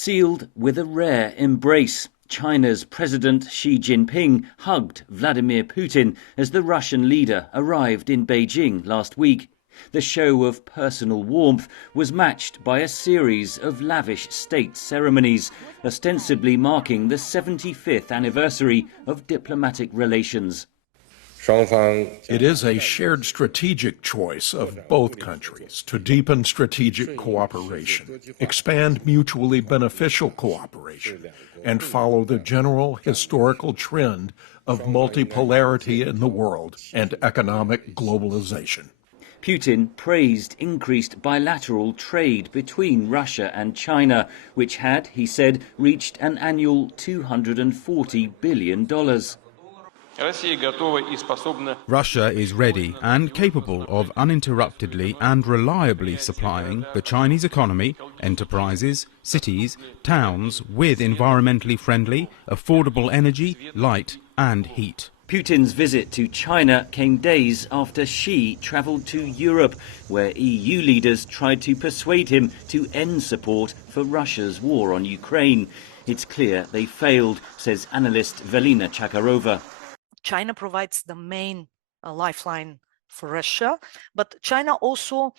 Sealed with a rare embrace, China's President Xi Jinping hugged Vladimir Putin as the Russian leader arrived in Beijing last week. The show of personal warmth was matched by a series of lavish state ceremonies, ostensibly marking the 75th anniversary of diplomatic relations. It is a shared strategic choice of both countries to deepen strategic cooperation, expand mutually beneficial cooperation, and follow the general historical trend of multipolarity in the world and economic globalization. Putin praised increased bilateral trade between Russia and China, which had, he said, reached an annual $240 billion. Russia is ready and capable of uninterruptedly and reliably supplying the Chinese economy, enterprises, cities, towns with environmentally friendly, affordable energy, light and heat. Putin's visit to China came days after Xi travelled to Europe, where EU leaders tried to persuade him to end support for Russia's war on Ukraine. It's clear they failed, says analyst Velina Chakarova. China provides the main lifeline for Russia, but China also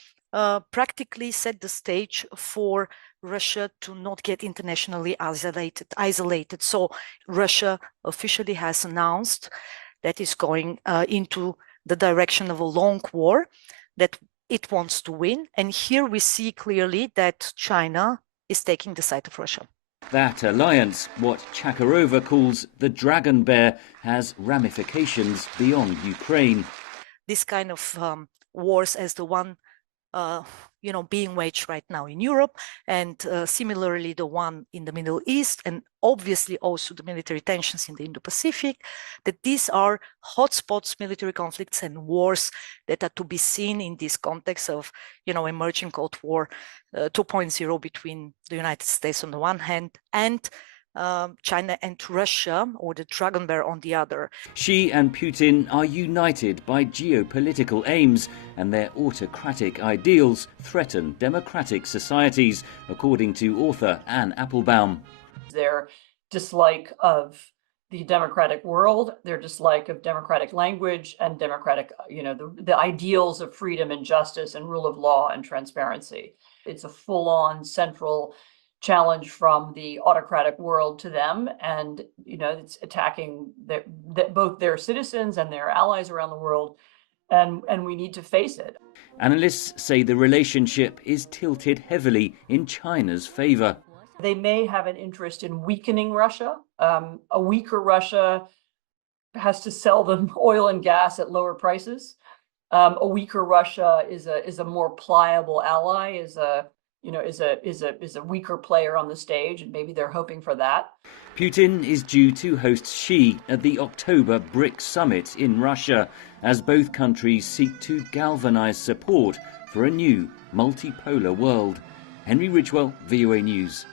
practically set the stage for Russia to not get internationally isolated. So Russia officially has announced that it's going into the direction of a long war that it wants to win. And here we see clearly that China is taking the side of Russia. That alliance, what Chakarova calls the Dragon Bear, has ramifications beyond Ukraine. This kind of wars as the one being waged right now in Europe, and similarly the one in the Middle East, and obviously also the military tensions in the Indo-Pacific, that these are hotspots, military conflicts and wars that are to be seen in this context of, emerging Cold War 2.0 between the United States on the one hand and China and Russia, or the Dragon Bear on the other. Xi and Putin are united by geopolitical aims, and their autocratic ideals threaten democratic societies, according to author Anne Applebaum. Their dislike of the democratic world, their dislike of democratic language and democratic, the ideals of freedom and justice and rule of law and transparency. It's a full-on central challenge from the autocratic world to them, and it's attacking both their citizens and their allies around the world, and we need to face it. Analysts say the relationship is tilted heavily in China's favor. They may have an interest in weakening Russia. A weaker Russia has to sell them oil and gas at lower prices. A weaker Russia is a more pliable ally, is a weaker player on the stage, and maybe they're hoping for that. Putin is due to host Xi at the October BRICS summit in Russia, as both countries seek to galvanize support for a new multipolar world. Henry Ridgwell, VOA News.